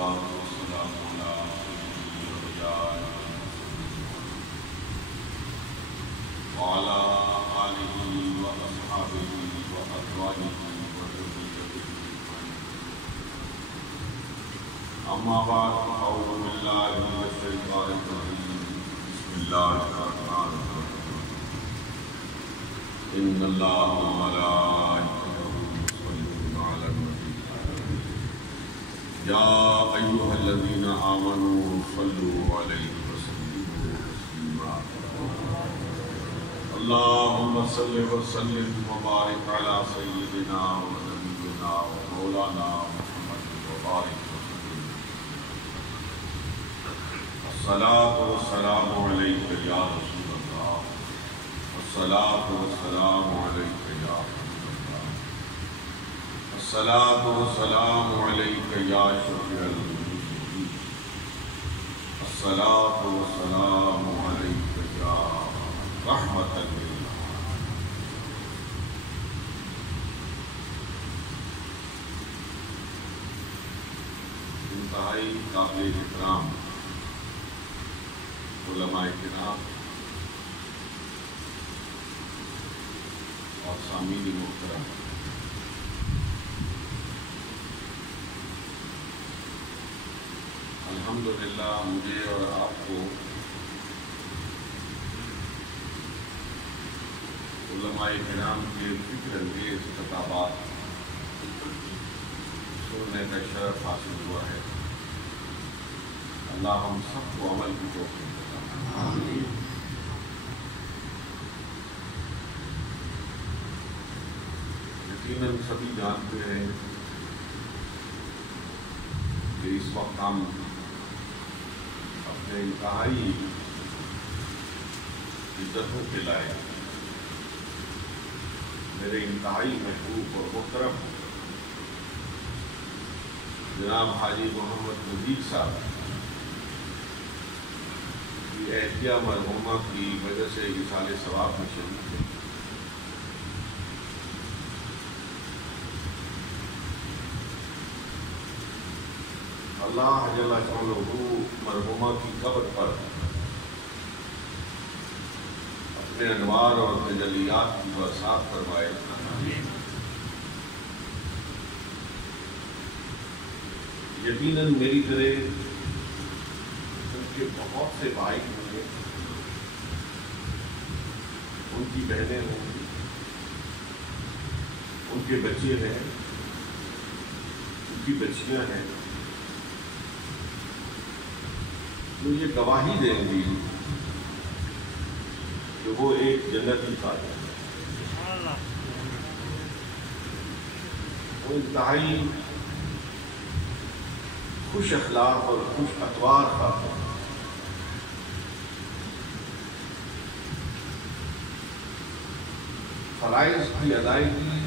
والصلاة والسلام على سيد الأنبياء وعلى آله وأصحابه وأزواجه وذريته أما بعد أعوذ بالله من الشيطان الرجيم بسم الله الرحمن الرحيم إن الله وملائكته يصلون على النبي يا أيها الذين آمنوا صلوا عليه وسلموا تسليما اللهم صل وسلم وبارك على سيدنا ونبينا ومولانا محمد وبارك وسلم الصلاة والسلام عليك يا رسول الله الصلاة والسلام عليك يا رسول الله الصلاة والسلام عليك يا شفيع المذنبين الصلاة والسلام عليك يا رحمة للعالمين. انتہائی قابل احترام علماء کرام اور سامعین محترم، الحمدللہ مجھے اور آپ کو علماء کرام کے فکر انگیز خطابات سننے کا شرف حاصل ہوا ہے۔ اللہ ہم سب کو عمل کی توفیق عطا فرمائے۔ یقیناً سبھی جانتے ہیں کہ اس وقت ہم اپنے انتہائی عزتوں کے لائق میرے انتہائی محبوب اور محترم جناب حاجی محمد نذیر صاحب کی اہلیہ مرحومہ کی وجہ سے اِیصال ثواب میں شریک ہیں۔ اللہ جل شانہ مرحومہ کی قبر پر اپنے انوار اور تجلیات کی برسات فرمائے۔ یقیناً میری طرح ان کے بہت سے بھائی ہوں گے، ان کی بہنیں ہوں گی، ان کے بچے ہیں، ان کی بچیاں ہیں، جو یہ گواہی دیں گی کہ وہ ایک جنتی تاج ہے۔ وہ انتہائی خوش اخلاق اور خوش اطوار تھا۔ فرائض کی ادائیگی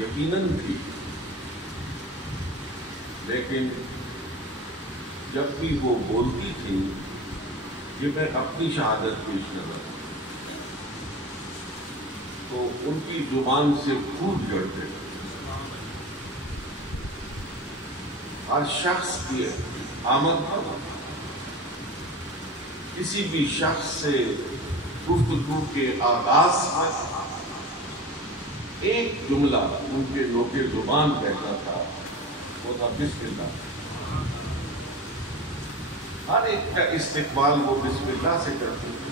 یقیناً تھی، لیکن جب بھی وہ بولتی تھی کہ میں اپنی شہادت پیش نظر ہوں، تو ان کی زبان سے پھول جڑتے تھے۔ ہر شخص کی آمد پر کسی بھی شخص سے گفتگو کے آغاز میں ایک جملہ ان کے نوک زبان کہتا تھا، وہ تھا بسم اللہ۔ ہر ایک کا استقبال وہ بسم اللہ سے کرتے تھے،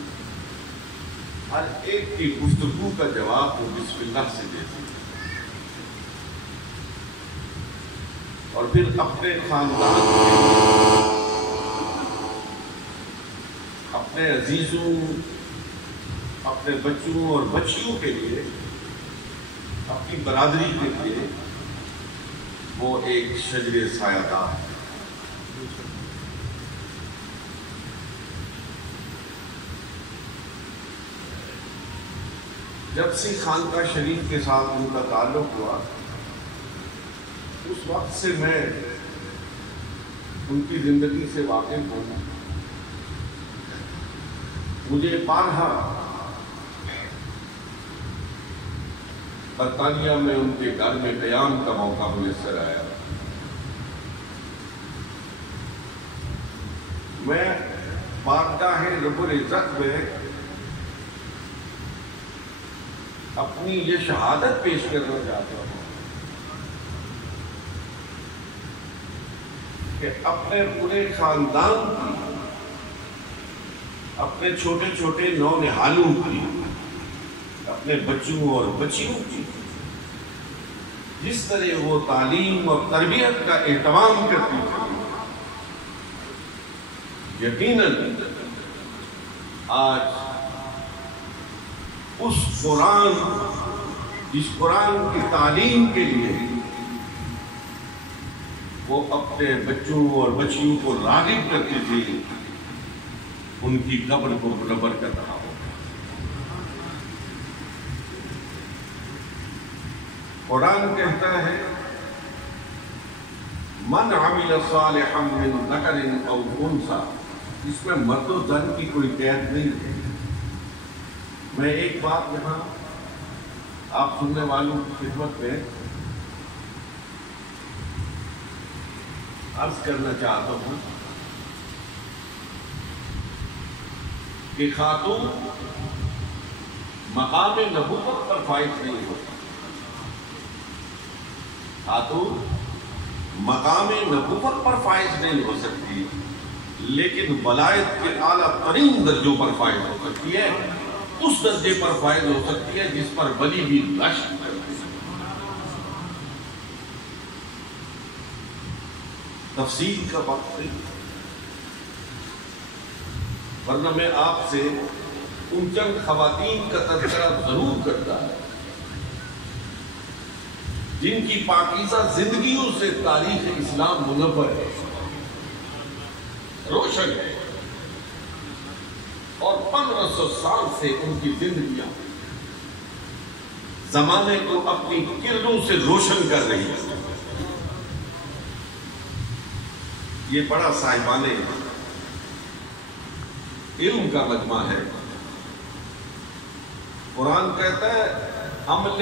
ہر ایک کی گفتگو کا جواب وہ بسم اللہ سے دیتے تھے، اور پھر اپنے خاندان کے، اپنے عزیزوں، اپنے بچوں اور بچیوں کے لیے، اپنی برادری کے لیے وہ ایک شجر سایہ دار ہے۔ جب سے خانقاہ شریف کے ساتھ ان کا تعلق ہوا، اس وقت سے میں ان کی زندگی سے واقف ہوں۔ مجھے بارہا برطانیہ میں ان کے گھر میں قیام کا موقع میسر آیا۔ میں بارگاہ رب العزت میں اپنی یہ شہادت پیش کرنا چاہتا ہوں کہ اپنے پورے خاندان کی، اپنے چھوٹے چھوٹے نونہالوں کی، اپنے بچوں اور بچیوں کی جس طرح وہ تعلیم اور تربیت کا اہتمام کرتی تھی، یقیناً آج اس قرآن، جس قرآن کی تعلیم کے لیے وہ اپنے بچوں اور بچیوں کو راغب کرتی تھی، ان کی قبر کو منور کر رہا ہو۔ قرآن کہتا ہے من عمل صالحا من ذکر او انثی، اس میں مرد و زن کی کوئی قید نہیں ہے۔ میں ایک بات یہاں آپ سننے والوں کی خدمت میں عرض کرنا چاہتا ہوں کہ خاتون مقام نبوت پر فائز نہیں ہوتی، خاتون مقام نبوت پر فائز نہیں ہو سکتی، لیکن ولایت کے اعلیٰ ترین درجوں پر فائز ہو سکتی ہے، اس درجے پر فائز ہو سکتی ہے جس پر ولی بھی لش کرتی ہے۔ تفصیل کا وقت نہیں، ورنہ میں آپ سے ان چند خواتین کا تذکرہ ضرور کرتا ہے جن کی پاکیزہ زندگیوں سے تاریخ اسلام منور ہے، روشن ہے، اور 1500 سال سے ان کی زندگیاں زمانے کو اپنی کرنوں سے روشن کر رہی ہے۔ یہ بڑا صاحبان علم کا مجمع ہے۔ قرآن کہتا ہے عمل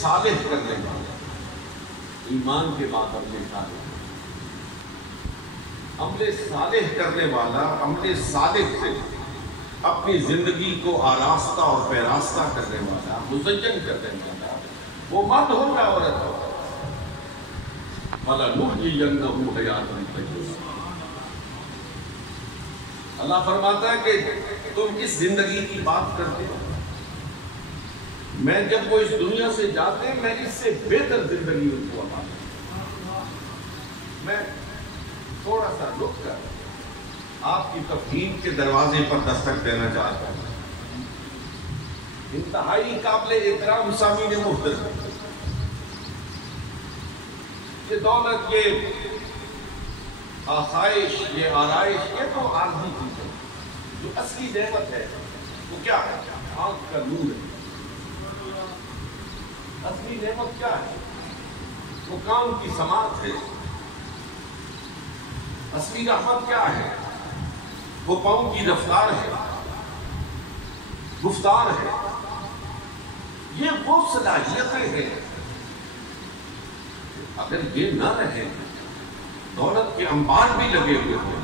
صالح کرنے والا، ایمان کے بعد عمل صالح، عمل صالح کرنے والا، عمل صالح سے اپنی زندگی کو آراستہ اور پیراستہ کرنے والا، مزین کرنے والا، وہ مرد ہو یا عورت ہو، فَلَنُحْيِيَنَّهُ حَيَاةً طَيِّبَةً۔ اللہ فرماتا ہے کہ تم اس زندگی کی بات کرتے ہو، میں جب وہ اس دنیا سے جاتے ہیں میں اس سے بہتر زندگی ان کو عطا کرتا ہوں۔ میں تھوڑا سا رک کر آپ کی تفہیم کے دروازے پر دستک دینا چاہتا ہوں۔ انتہائی قابل احترام سامعین محترم، یہ دولت، یہ آسائش، یہ آرائش، یہ تو عارضی چیز ہے۔ جو اصلی نعمت ہے وہ کیا ہے؟ آنکھ کا نور ہے۔ اصلی نعمت کیا ہے؟ وہ کام کی سماعت ہے۔ اصلی رحمت کیا ہے؟ وہ پاؤں کی رفتار ہے، گفتار ہے۔ یہ وہ صلاحیتیں ہیں، اگر یہ نہ رہے، دولت کے انبار بھی لگے ہوئے ہوں،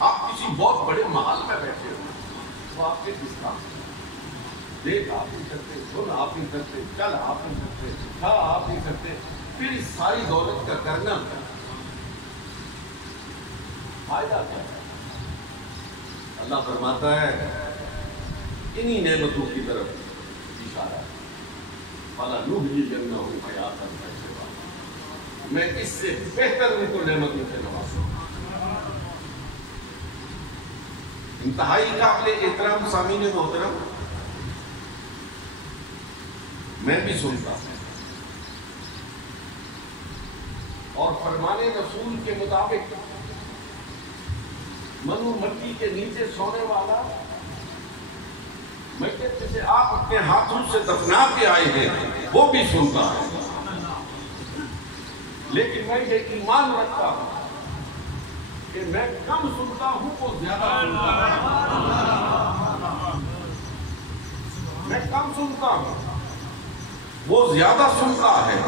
آپ کسی بہت بڑے محل میں بیٹھے ہو، وہ آپ کے کس کام سے؟ دیکھ آپ نہیں کرتے، سن آپ نہیں کرتے، چل آپ نہیں کرتے، کھا آپ نہیں کرتے، پھر اس ساری دولت کا کرنا کیا؟ فائدہ کیا ہے؟ اللہ فرماتا ہے انہی نعمتوں کی طرف اشارہ ہے، فَلَنُحْيِيَنَّهُ حَيَاةً طَيِّبَةً، میں اس سے بہتر ان کو نعمتوں سے نوازوں۔ انتہائی قابل احترام سامعین محترم، میں بھی سنتا ہوں اور فرمان رسول کے مطابق منو مٹی کے نیچے سونے والا میت جسے آپ اپنے ہاتھوں سے دفنا کے آئے ہیں وہ بھی سنتا ہے، لیکن میں یہ ایمان رکھتا ہوں کہ میں کم سنتا ہوں وہ زیادہ سنتا ہے، میں کم سنتا ہوں وہ زیادہ سنتا ہے۔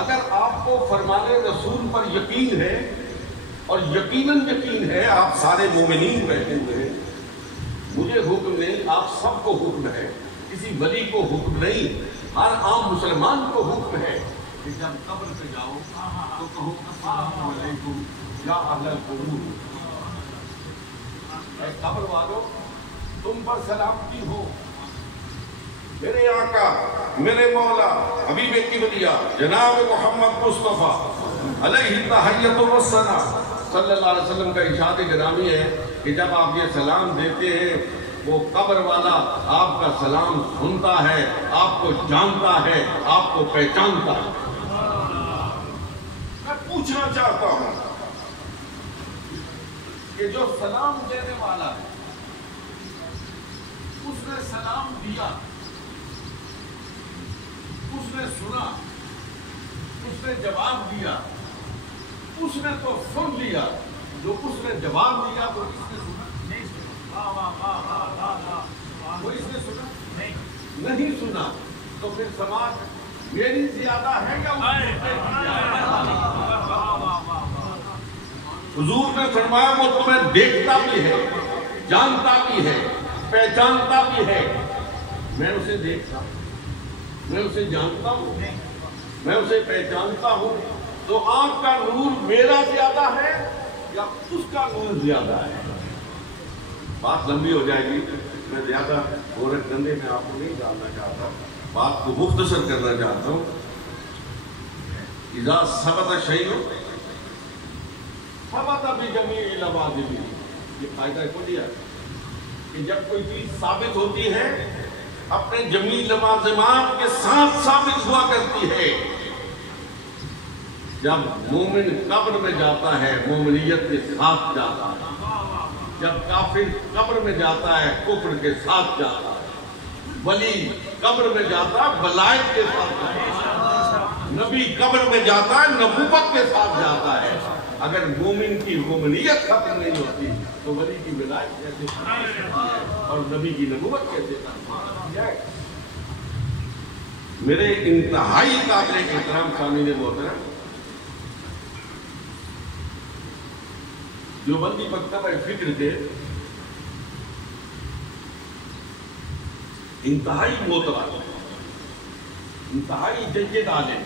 اگر آپ کو فرمان رسول پر یقین ہے اور یقیناً یقین ہے آپ سارے مومنین بیٹھے ہوئے ہیں، مجھے حکم نہیں، آپ سب کو حکم ہے، کسی ولی کو حکم نہیں، ہر عام مسلمان کو حکم ہے کہ جب قبر پہ جاؤ تو کہو السلام علیکم یا اہل القبور، اے قبر والو تم پر سلامتی ہو، میرے آقا میرے مولا حبیب کبریا جناب محمد مصطفیٰ علیہ تحیت و ثنا صلی اللہ علیہ وسلم کا ارشاد گرامی ہے کہ جب آپ یہ سلام دیتے ہیں وہ قبر والا آپ کا سلام سنتا ہے، آپ کو جانتا ہے، آپ کو پہچانتا ہے۔ میں پوچھنا چاہتا ہوں کہ جو سلام دینے والا ہے اس نے سلام دیا، اس نے سنا، اس نے جواب دیا، اس نے تو سن لیا، جو اس نے جواب دیا تو اس نے سنا نہیں سنا، وہ اس نے سنا نہیں سنا، تو پھر سماج میری زیادہ ہے یا حضور نے فرمایا وہ تمہیں دیکھتا بھی ہے، جانتا بھی ہے، پہچانتا بھی ہے۔ میں اسے دیکھتا ہوں، میں اسے جانتا ہوں، میں اسے پہچانتا ہوں، تو آنکھ کا نور میرا زیادہ ہے یا اس کا نور زیادہ ہے؟ بات لمبی ہو جائے گی، میں زیادہ گورکھ گندے میں آپ کو نہیں ڈالنا چاہتا، بات کو مختصر کرنا چاہتا ہوں۔ اذا ثبت الشیء ثبت بجمیع لوازمہ، یہ فائدہ کلیہ ہے کہ جب کوئی چیز ثابت ہوتی ہے اپنے جمیع لوازمات کے ساتھ ثابت ہوا کرتی ہے۔ جب مومن قبر میں جاتا ہے مومنیت کے ساتھ جاتا ہے، جب کافر قبر میں جاتا ہے کفر کے ساتھ جاتا ہے، ولی قبر میں جاتا ہے ولایت کے ساتھ جاتا ہے، نبی قبر میں جاتا ہے نبوت کے ساتھ جاتا ہے۔ اگر مومن کی مومنیت ختم نہیں ہوتی تو ولی کی ولایت کیسے اور نبی کی نبوت کیسے جائے؟ میرے انتہائی قابل احترام سامعین محترم، جو بندی مکتبہ فکر کے انتہائی معتبر، انتہائی جید عالم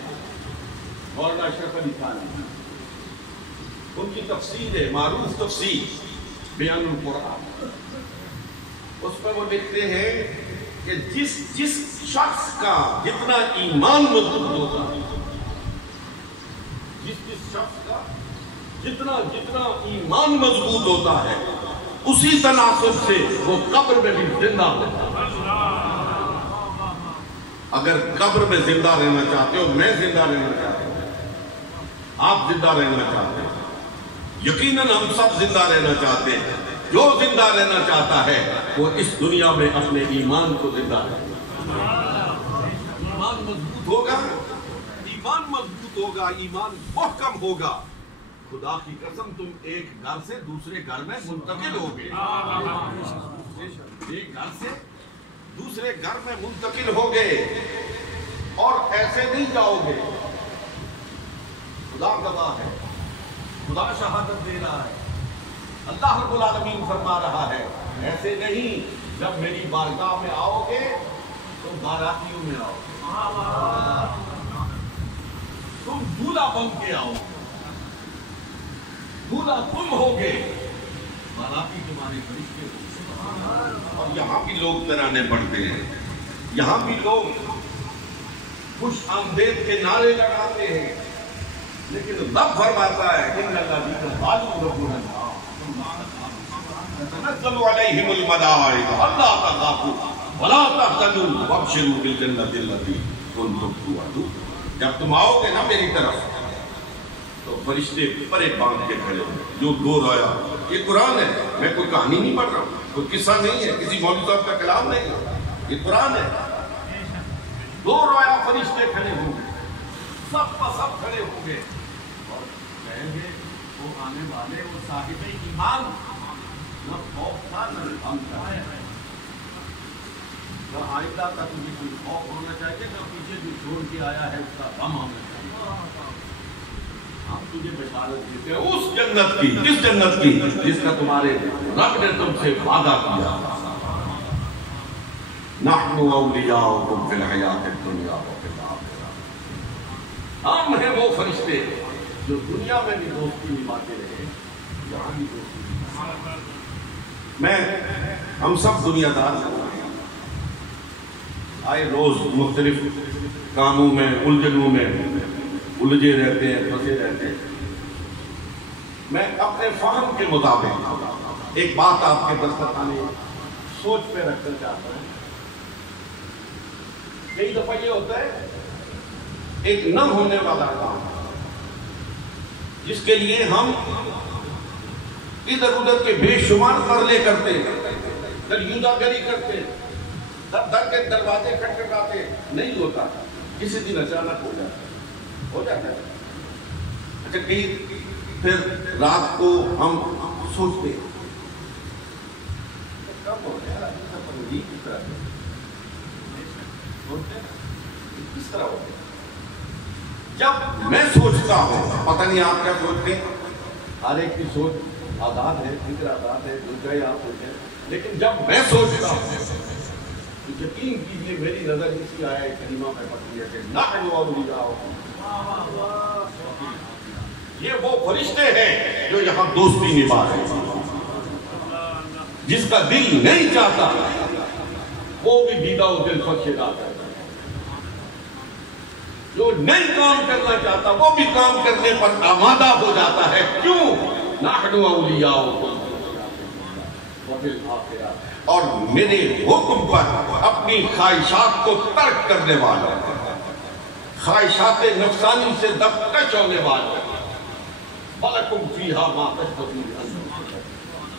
مولانا اشرف علی تھانوی، ان کی تفسیر ہے، معروف تفسیر بیان القرآن، اس پر وہ لکھتے ہیں کہ جس شخص کا جتنا ایمان مضبوط ہوتا ہے، جس شخص کا جتنا ایمان مضبوط ہوتا ہے اسی تناسب سے وہ قبر میں بھی زندہ ہوتا ہے۔ اگر قبر میں زندہ رہنا چاہتے ہو، میں زندہ رہنا چاہتا ہوں، آپ زندہ رہنا چاہتے ہیں، یقیناً ہم سب زندہ رہنا چاہتے ہیں۔ جو زندہ رہنا چاہتا ہے وہ اس دنیا میں اپنے ایمان کو زندہ رہے، ایمان مضبوط ہوگا، ایمان مضبوط ہوگا، ایمان محکم ہوگا۔ خدا کی قسم تم ایک گھر سے دوسرے گھر میں منتقل ہوگے، ایک گھر سے دوسرے گھر میں منتقل ہوگے اور ایسے نہیں جاؤ گے۔ خدا گواہ ہے، خدا شہادت دے رہا ہے، اللہ رب العالمین فرما رہا ہے، ایسے نہیں جب میری بارگاہ میں آؤ گے تو باراتیوں میں آؤ گے، تم دولہا بن کے آؤ گے، دولہا تم ہوگے، باراتی تمہارے فرشتے ہوں۔ اور یہاں بھی لوگ ترانے پڑھتے ہیں، یہاں بھی لوگ خوش آمدید کے نعرے لگاتے ہیں، لیکن رب فرماتا ہے کہ تنزل علیہم الملائکہ الا تخافوا ولا تحزنوا وابشروا بالجنۃ التي کنتم توعدون۔ جب تم آؤ گے نا میری طرف تو فرشتے پرے باندھ کے کھڑے ہوں، جو دو رویا، یہ قرآن ہے، میں کوئی کہانی نہیں پڑھ رہا ہوں، کوئی قصہ نہیں ہے، کسی مولوی صاحب کا کلام نہیں ہے، یہ قرآن ہے۔ دو رویا فرشتے کھڑے ہوں گے، سب پر سب کھڑے ہوں گے اور کہیں گے وہ آنے والے وہ صاحب ایمان، نہ خوف تھا نہ غم تھا، نہ آئندہ تک مجھے کوئی خوف ہونا چاہیے، نہ پیچھے جو چھوڑ کے آیا ہے اس کا غم ہونا چاہیے۔ ہم تجھے بشارت دیتے ہیں اس جنت کی، جس جنت کی جس کا تمہارے رب نے تم سے وعدہ کیا. نحن اولیاؤکم فی الحیات الدنیا وفی الآخرہ. ہم ہیں وہ فرشتے جو دنیا میں بھی دوستی نبھاتے رہے، یہاں بھی دوستی نبھاتے. ہم سب دنیا دار آئے روز مختلف کاموں میں الجھنوں میں الجھے رہتے ہیں، پھنسے رہتے ہیں. میں اپنے فہم کے مطابق ایک بات آپ کے دسترخوانے سوچ پہ رکھنا چاہتا ہوں. کئی دفعہ یہ ہوتا ہے ایک نہ ہونے والا کام جس کے لیے ہم ادھر ادھر کے بے شمار ترلے کرتے ہیں، دریودہ گری کرتے ہیں، در کے دروازے کھٹکھٹاتے، نہیں ہوتا. کسی دن اچانک ہو جاتا ہے. اچھا کہیں پھر رات کو ہم سوچتے ہیں کب ہو گیا کس طرح ہو گیا. جب میں سوچتا ہوں، پتہ نہیں آپ کیا سوچتے ہیں، ہر ایک کی سوچ آزاد ہے، فکر آزاد ہے، جو چاہے آپ سوچیں. لیکن جب میں سوچتا ہوں تو یقین کیجیے میری نظر اسی آیت کریمہ میں پڑتی ہے کہ نحن اولیاؤکم. یہ وہ فرشتے ہیں جو یہاں دوستی نبھا رہے ہیں. جس کا دل نہیں چاہتا وہ بھی دیدہ و دل فشدہ کرتا ہے. جو نہیں کام کرنا چاہتا وہ بھی کام کرنے پر آمادہ ہو جاتا ہے. کیوں؟ نحن اولیاؤکم وفی الآخرہ. اور میرے حکم پر اپنی خواہشات کو ترک کرنے والا، خواہشات نفسانی سے دبکش ہونے والا. وَلَكُمْ فِيهَا مَا تَشْتَهِي أَنفُسُكُمْ.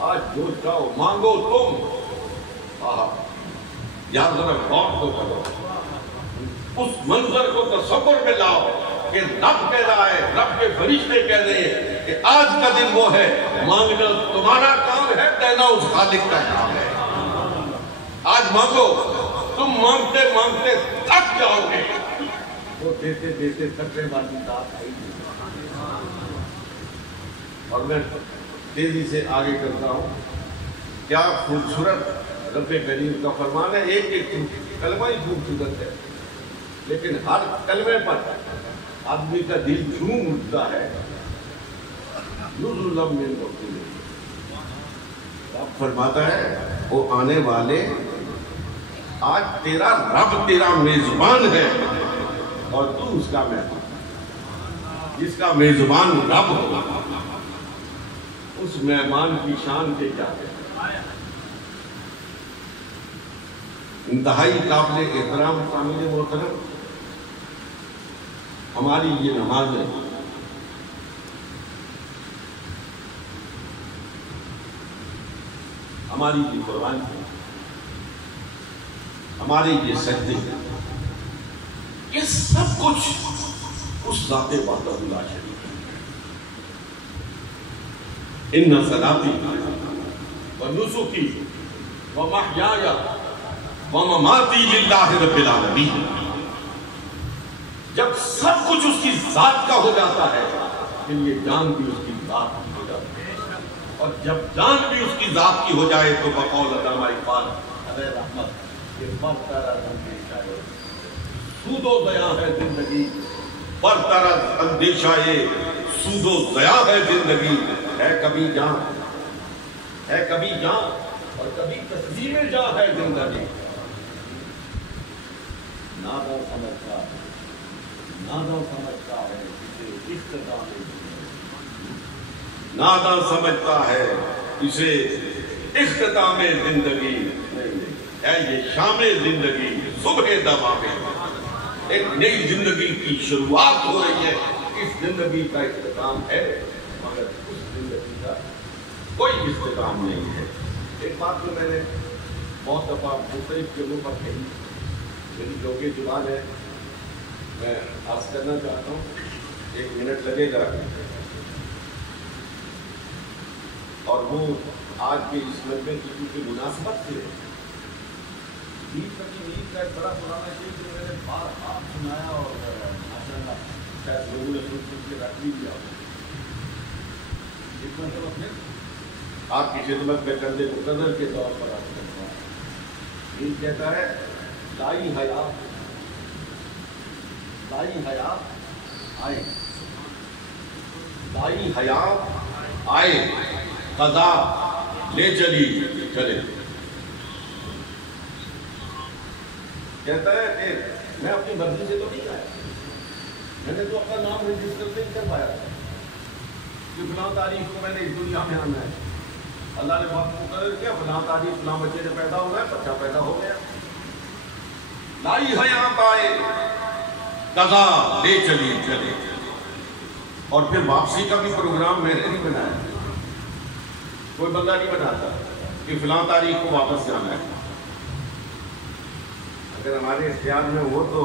آج جو چاہو مانگو تم. یا ذرا غور تو کرو، اس منظر کو تصور میں لاؤ کہ رب کہہ رہا ہے، رب کے فرشتے کہہ رہے ہیں کہ آج کا دن وہ ہے، مانگنا تمہارا کام ہے، دینا اس خالق کا کام ہے. آج مانگو، تم مانگتے مانگتے تھک جاؤ گے. وہ دیتے دیتے تھکنے والی بات آئی. اور میں تیزی سے آگے کرتا ہوں. کیا خوبصورت رب کریم کا فرمان ہے. ایک ایک کلمہ ہی خوبصورت ہے، لیکن ہر کلمے پر آدمی کا دل جھوم اٹھتا ہے. نزلا من غفور. رب فرماتا ہے وہ آنے والے، آج تیرا رب تیرا میزبان ہے اور تو اس کا مہمان. جس کا میزبان رب ہو اس مہمان کی شان کے کیا ہے. انتہائی قابل احترام فامل محترم، ہماری یہ نماز ہے، ہماری یہ قربانی ہے، ہمارے یہ سجدے، یہ سب کچھ اس ذات وحدہ لا شریک. ان صلاتی ونسکی ومحیای ومماتی للہ رب العالمین. جب سب کچھ اس کی ذات کا ہو جاتا ہے پھر یہ جان بھی اس کی ذات کی ہو جاتی ہے. اور جب جان بھی اس کی ذات کی ہو جائے تو بقول علامہ اقبال علیہ رحمت کہ برطرز اندیشہ سود و ضیاع ہے زندگی. برطرز اندیشہ سود و ضیاع ہے زندگی. ہے کبھی جان، ہے کبھی جان اور کبھی تسلیم جان ہے زندگی. نادا سمجھتا ہے، نادا سمجھتا ہے اسے اختتام زندگی. نادا سمجھتا ہے اسے اختتام زندگی ہے. یہ شام زندگی صبح دماغ ایک نئی زندگی کی شروعات ہو رہی ہے. اس زندگی کا اختتام ہے مگر اس زندگی کا کوئی اختتام نہیں ہے. ایک بات جو میں نے بہت دفعہ مختلف جگہوں پر کہی، میری جو کہ زبان ہے میں عرض کرنا چاہتا ہوں. 1 منٹ لگے گا. اور وہ آج کے اس مجمع کی کیونکہ مناسبت سے نیت کا ایک بڑا پرانا شعر جو میں نے بار بار سنایا اور ماشاءاللہ شاید لوگوں نے سن کے رکھ بھی دیا آپ کی خدمت میں کندھے مقدر کے طور پر آپ کرتا ہوں. یہ کہتا ہے لائی حیات آئے، لائی حیات آئے، قضا لے چلی چلے. کہتا ہے کہ میں اپنی مرضی سے تو نہیں آیا، میں نے تو اپنا نام رجسٹر نہیں کر پایا کہ فلاں تاریخ کو میں نے اس دنیا میں آنا ہے. اللہ نے وقت مقرر کیا، فلاں تاریخ فلاں بچے نے پیدا ہونا ہے، بچہ پیدا ہو گیا. لائی حیات آئے، قضا لے چلی چلے. اور پھر واپسی کا بھی پروگرام میں نے نہیں بنایا، کوئی بندہ نہیں بناتا کہ فلاں تاریخ کو واپس جانا ہے. اگر ہمارے اختیار میں ہو تو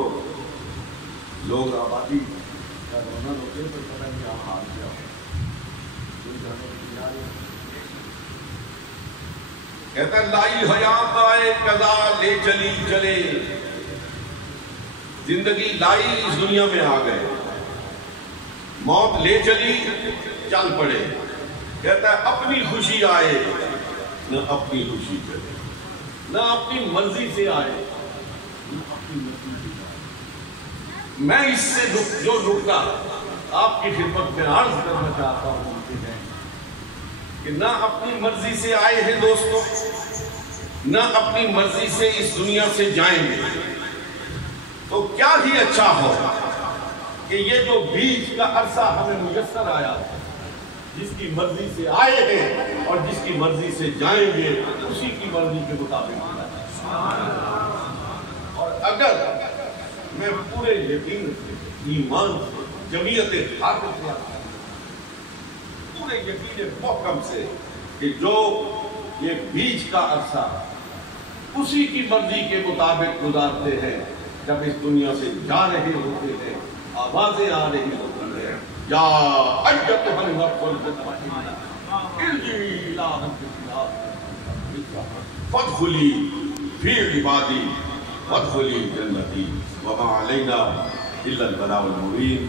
لوگ آبادی کا رونا روتے تو پتہ نہیں کیا حال کیا ہو. کہتا ہے لائی حیات آئے، قضا لے چلی چلے. زندگی لائی، اس دنیا میں آ گئے، موت لے چلی چل پڑے. کہتا ہے اپنی خوشی آئے نہ اپنی خوشی چلے، نہ اپنی مرضی سے آئے نہ اپنی مرضی سے جائے. میں اس سے جو نکتہ آپ کی خدمت میں عرض کرنا چاہتا ہوں کہ نہ اپنی مرضی سے آئے ہیں دوستوں، نہ اپنی مرضی سے اس دنیا سے جائیں گے. تو کیا ہی اچھا ہو کہ یہ جو بیچ کا عرصہ ہمیں میسر آیا، جس کی مرضی سے آئے ہیں اور جس کی مرضی سے جائیں گے، اسی کی مرضی کے مطابق. اور اگر میں پورے یقین سے، ایمان سے، جمعیت خاطر سے، پورے یقین محکم سے کہ جو یہ بیچ کا عرصہ اسی کی مرضی کے مطابق گزارتے ہیں، جب اس دنیا سے جا رہے ہوتے ہیں آوازیں آ رہی ہوتی ہیں، یا ایتھا النفس المطمئنہ ارجعی الی ربک فادخلی فی عبادی وادخلی جنتی وما علینا الا البلاغ المبین.